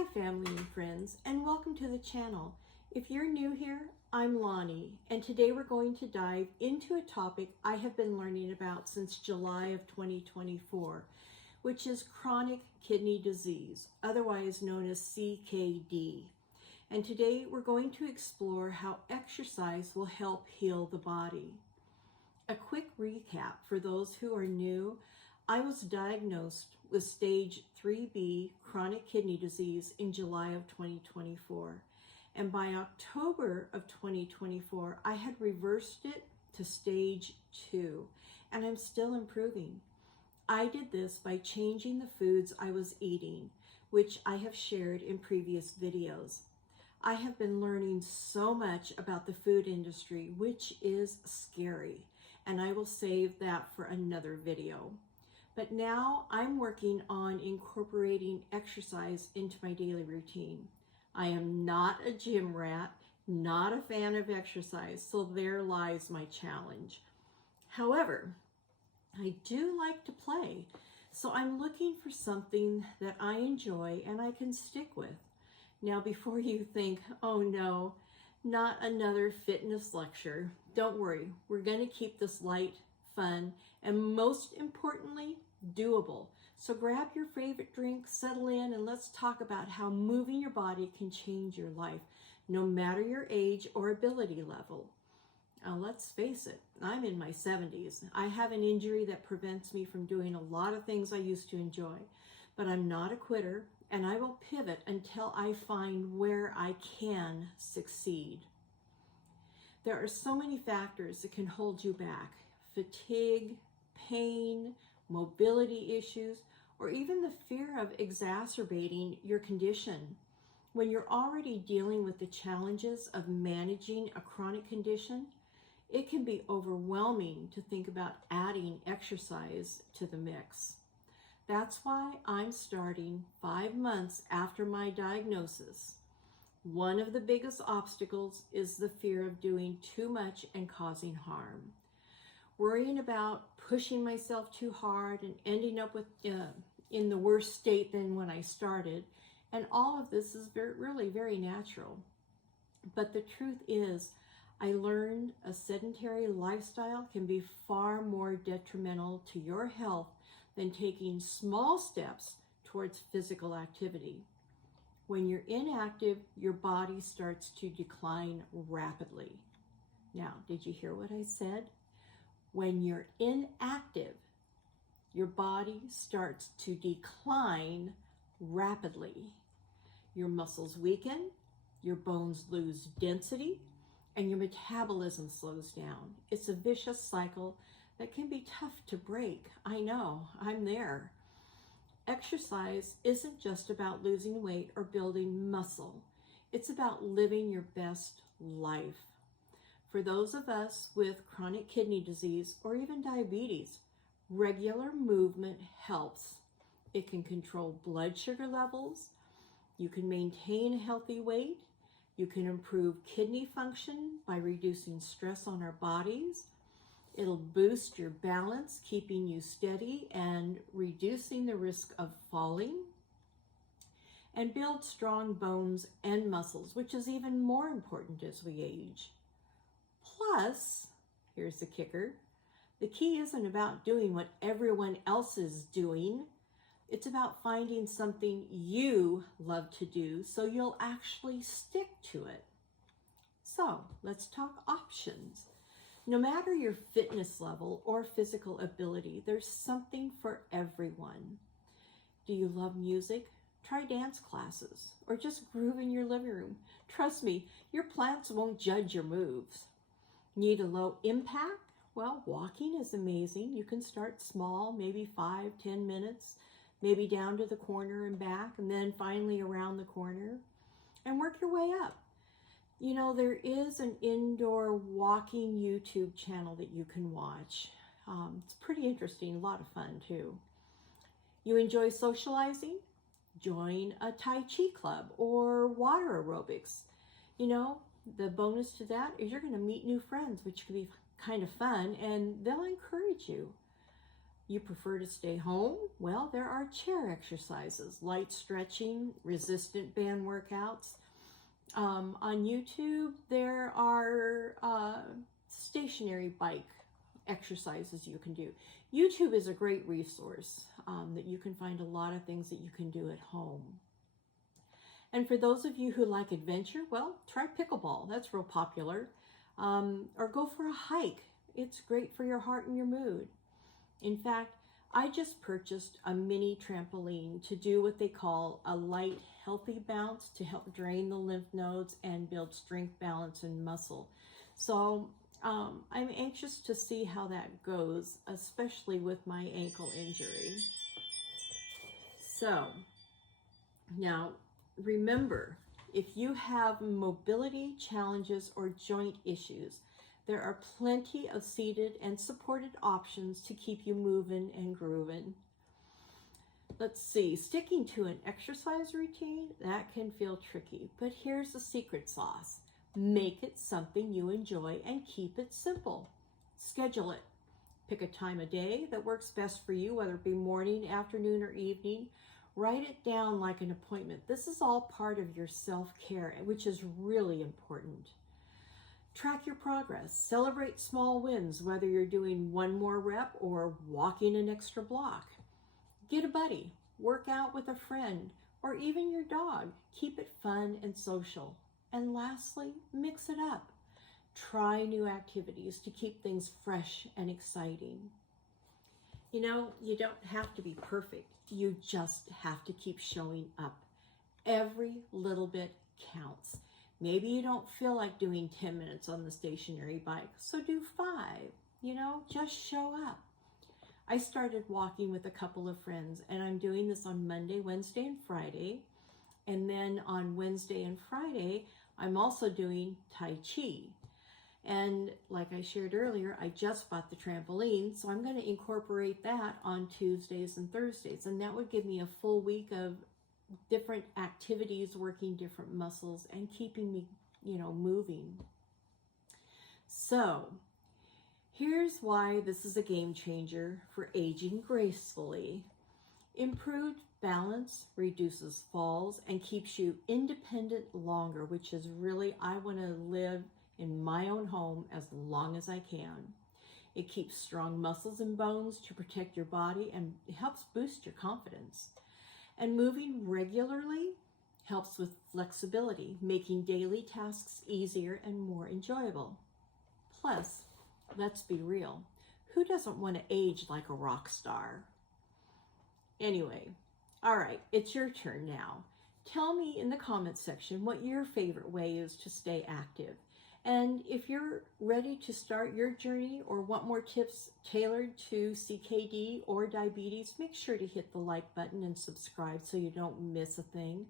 Hi family and friends, and welcome to the channel. If you're new here, I'm Lonnie, and today we're going to dive into a topic I have been learning about since July of 2024, which is chronic kidney disease, otherwise known as CKD. And today we're going to explore how exercise will help heal the body. A quick recap for those who are new: I was diagnosed with stage 3B chronic kidney disease in July of 2024. And by October of 2024, I had reversed it to stage 2, and I'm still improving. I did this by changing the foods I was eating, which I have shared in previous videos. I have been learning so much about the food industry, which is scary, and I will save that for another video. But now I'm working on incorporating exercise into my daily routine. I am not a gym rat, not a fan of exercise, so there lies my challenge. However, I do like to play, so I'm looking for something that I enjoy and I can stick with. Now, before you think, oh no, not another fitness lecture, don't worry, we're going to keep this light, fun, and most importantly, doable. So grab your favorite drink, settle in, and let's talk about how moving your body can change your life, no matter your age or ability level. Now, let's face it, I'm in my 70s. I have an injury that prevents me from doing a lot of things I used to enjoy, but I'm not a quitter, and I will pivot until I find where I can succeed. There are so many factors that can hold you back: fatigue, pain, mobility issues, or even the fear of exacerbating your condition. When you're already dealing with the challenges of managing a chronic condition, it can be overwhelming to think about adding exercise to the mix. That's why I'm starting 5 months after my diagnosis. One of the biggest obstacles is the fear of doing too much and causing harm. Worrying about pushing myself too hard and ending up with in the worse state than when I started. And all of this is really very natural. But the truth is, I learned a sedentary lifestyle can be far more detrimental to your health than taking small steps towards physical activity. When you're inactive, your body starts to decline rapidly. Now, did you hear what I said? When you're inactive, your body starts to decline rapidly. Your muscles weaken, your bones lose density, and your metabolism slows down. It's a vicious cycle that can be tough to break. I know, I'm there. Exercise isn't just about losing weight or building muscle. It's about living your best life. For those of us with chronic kidney disease or even diabetes, regular movement helps. It can control blood sugar levels. You can maintain a healthy weight. You can improve kidney function by reducing stress on our bodies. It'll boost your balance, keeping you steady and reducing the risk of falling. And build strong bones and muscles, which is even more important as we age. Plus, here's the kicker, the key isn't about doing what everyone else is doing. It's about finding something you love to do so you'll actually stick to it. So let's talk options. No matter your fitness level or physical ability, there's something for everyone. Do you love music? Try dance classes or just groove in your living room. Trust me, your plants won't judge your moves. Need a low impact? Well, walking is amazing. You can start small, maybe 5-10 minutes, maybe down to the corner and back, and then finally around the corner, and work your way up. You know, there is an indoor walking YouTube channel that you can watch. It's pretty interesting, a lot of fun too. You enjoy socializing? Join a Tai Chi club or water aerobics. You know, the bonus to that is you're going to meet new friends, which can be kind of fun, and they'll encourage you. You prefer to stay home? Well, there are chair exercises, light stretching, resistant band workouts. On YouTube, there are stationary bike exercises you can do. YouTube is a great resource that you can find a lot of things that you can do at home. And for those of you who like adventure, well, try pickleball. That's real popular. Or go for a hike. It's great for your heart and your mood. In fact, I just purchased a mini trampoline to do what they call a light, healthy bounce to help drain the lymph nodes and build strength, balance, and muscle. So I'm anxious to see how that goes, especially with my ankle injury. So now remember, if you have mobility challenges or joint issues, there are plenty of seated and supported options to keep you moving and grooving. Let's see, sticking to an exercise routine, that can feel tricky, but here's the secret sauce. Make it something you enjoy and keep it simple. Schedule it. Pick a time of day that works best for you, whether it be morning, afternoon, or evening. Write it down like an appointment. This is all part of your self-care, which is really important. Track your progress. Celebrate small wins, whether you're doing one more rep or walking an extra block. Get a buddy, work out with a friend, or even your dog. Keep it fun and social. And lastly, mix it up. Try new activities to keep things fresh and exciting. You know, you don't have to be perfect. You just have to keep showing up. Every little bit counts. Maybe you don't feel like doing 10 minutes on the stationary bike, so do 5. You know, just show up. I started walking with a couple of friends, and I'm doing this on Monday, Wednesday, and Friday. And then on Wednesday and Friday, I'm also doing Tai Chi. And like I shared earlier, I just bought the trampoline, so I'm going to incorporate that on Tuesdays and Thursdays. And that would give me a full week of different activities, working different muscles, and keeping me, you know, moving. So here's why this is a game changer for aging gracefully. Improved balance reduces falls and keeps you independent longer, which is really, I want to live in my own home as long as I can. It keeps strong muscles and bones to protect your body, and it helps boost your confidence. And moving regularly helps with flexibility, making daily tasks easier and more enjoyable. Plus, let's be real, who doesn't want to age like a rock star? Anyway, all right, it's your turn now. Tell me in the comments section what your favorite way is to stay active. And if you're ready to start your journey or want more tips tailored to CKD or diabetes, make sure to hit the like button and subscribe so you don't miss a thing.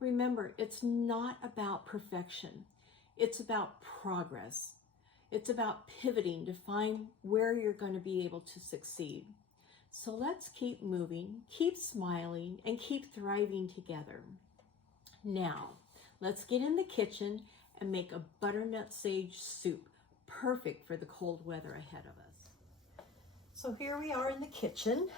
Remember, it's not about perfection. It's about progress. It's about pivoting to find where you're going to be able to succeed. So let's keep moving, keep smiling, and keep thriving together. Now, let's get in the kitchen and make a butternut sage soup, perfect for the cold weather ahead of us. So here we are in the kitchen,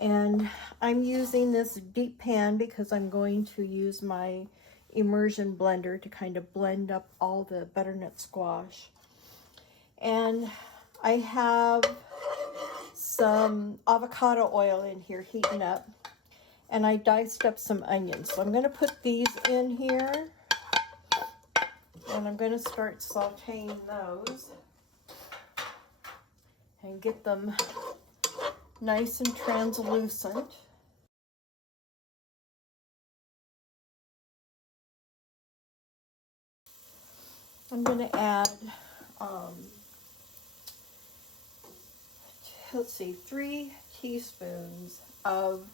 and I'm using this deep pan because I'm going to use my immersion blender to kind of blend up all the butternut squash. And I have some avocado oil in here heating up, and I diced up some onions. So I'm going to put these in here, and I'm going to start sauteing those and get them nice and translucent. I'm going to add, let's see, 3 teaspoons of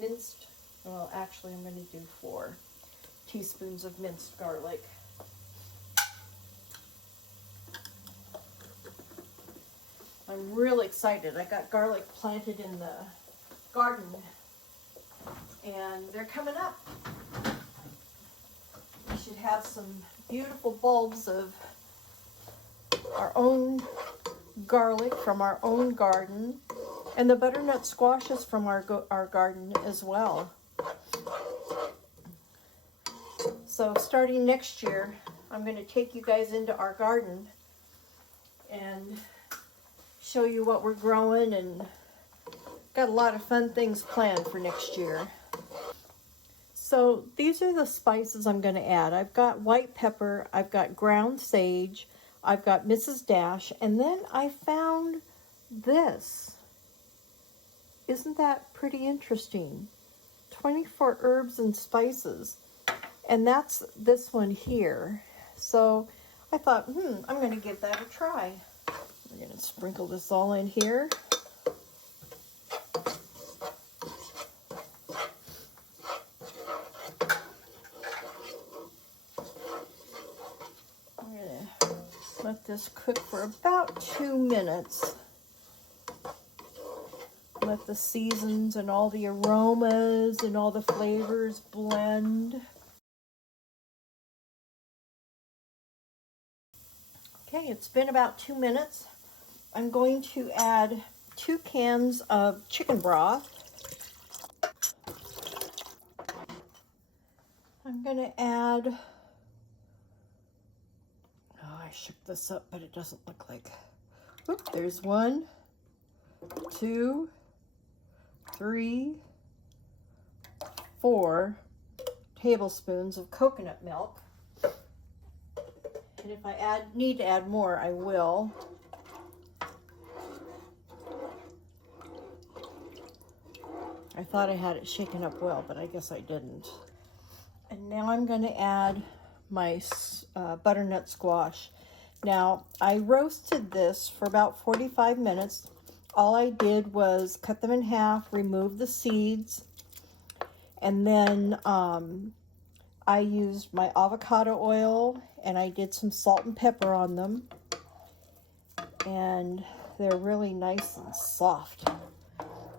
minced, well, actually I'm going to do 4 teaspoons of minced garlic. I'm really excited. I got garlic planted in the garden, and they're coming up. We should have some beautiful bulbs of our own garlic from our own garden, and the butternut squash is from our garden as well. So starting next year, I'm going to take you guys into our garden and show you what we're growing, and got a lot of fun things planned for next year. So these are the spices I'm going to add. I've got white pepper, I've got ground sage, I've got Mrs. Dash, and then I found this. Isn't that pretty interesting? 24 herbs and spices. And that's this one here. So I thought, I'm going to give that a try. I'm going to sprinkle this all in here. I'm going to let this cook for about 2 minutes. Let the seasons and all the aromas and all the flavors blend. Okay, it's been about 2 minutes. I'm going to add 2 cans of chicken broth. I'm going to add, I shook this up, but it doesn't look like, there's 1, 2, 3, 4 tablespoons of coconut milk. And if I need to add more, I will. I thought I had it shaken up well, but I guess I didn't. And now I'm going to add my butternut squash. Now, I roasted this for about 45 minutes. All I did was cut them in half, remove the seeds, and then I used my avocado oil, and I did some salt and pepper on them. And they're really nice and soft.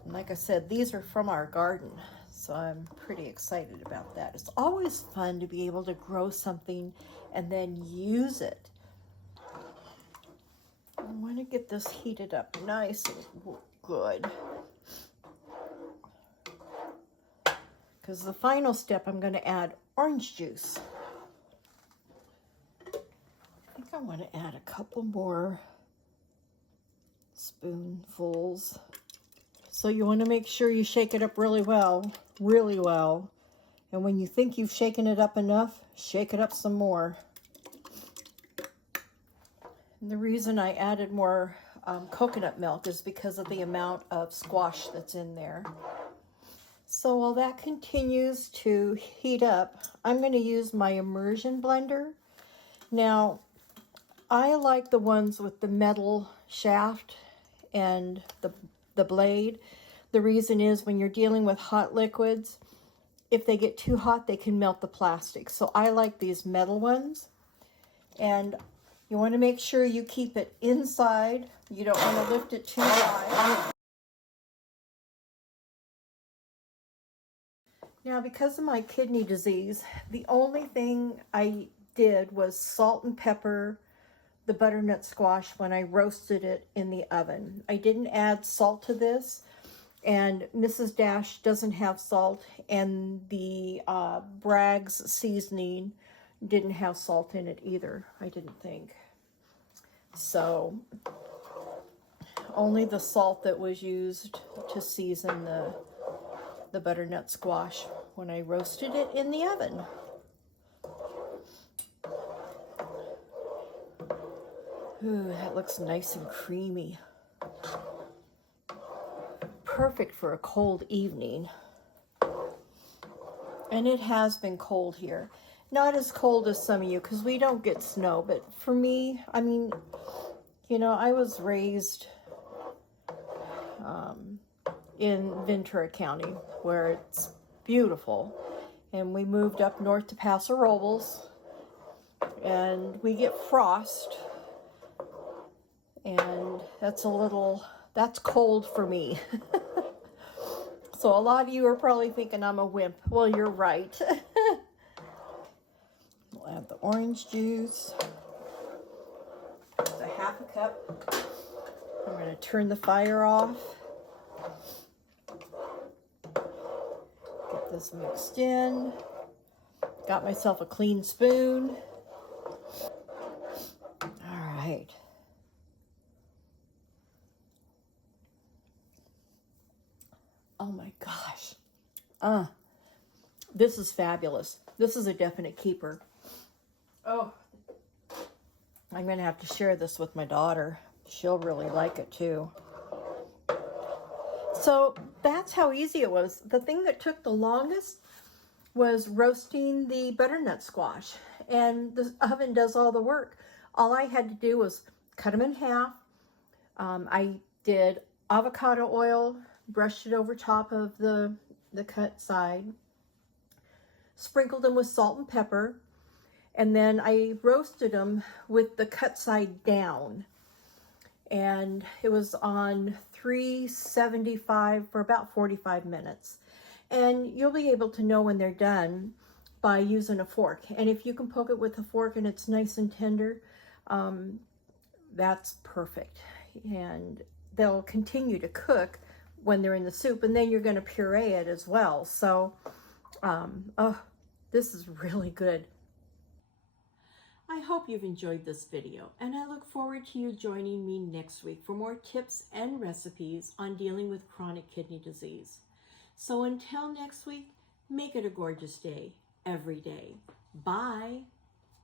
And like I said, these are from our garden, so I'm pretty excited about that. It's always fun to be able to grow something and then use it. I want to get this heated up nice and good. Because the final step, I'm going to add orange juice. I think I want to add a couple more spoonfuls. So you want to make sure you shake it up really well. And when you think you've shaken it up enough, shake it up some more. And the reason I added more coconut milk is because of the amount of squash that's in there. So while that continues to heat up, I'm going to use my immersion blender. Now, I like the ones with the metal shaft and the blade. The reason is when you're dealing with hot liquids, if they get too hot, they can melt the plastic. So I like these metal ones. And you want to make sure you keep it inside. You don't want to lift it too high. Now, because of my kidney disease, the only thing I did was salt and pepper the butternut squash when I roasted it in the oven. I didn't add salt to this, and Mrs. Dash doesn't have salt, and the Bragg's seasoning didn't have salt in it either, I didn't think. So only the salt that was used to season the butternut squash when I roasted it in the oven. Ooh, that looks nice and creamy. Perfect for a cold evening. And it has been cold here. Not as cold as some of you, because we don't get snow. But for me, I mean, you know, I was raised in Ventura County, where it's beautiful. And we moved up north to Paso Robles, and we get frost. And that's cold for me. So a lot of you are probably thinking I'm a wimp. Well, you're right. We'll add the orange juice. It's a half a cup. I'm going to turn the fire off. Get this mixed in. Got myself a clean spoon. All right. Oh my gosh. This is fabulous. This is a definite keeper. Oh, I'm going to have to share this with my daughter. She'll really like it too. So that's how easy it was. The thing that took the longest was roasting the butternut squash. And the oven does all the work. All I had to do was cut them in half. I did avocado oil, brushed it over top of the cut side, sprinkled them with salt and pepper, and then I roasted them with the cut side down. And it was on 375 for about 45 minutes. And you'll be able to know when they're done by using a fork. And if you can poke it with a fork and it's nice and tender, that's perfect. And they'll continue to cook when they're in the soup, and then you're going to puree it as well. So, oh, this is really good. I hope you've enjoyed this video, and I look forward to you joining me next week for more tips and recipes on dealing with chronic kidney disease. So until next week, make it a gorgeous day every day. Bye.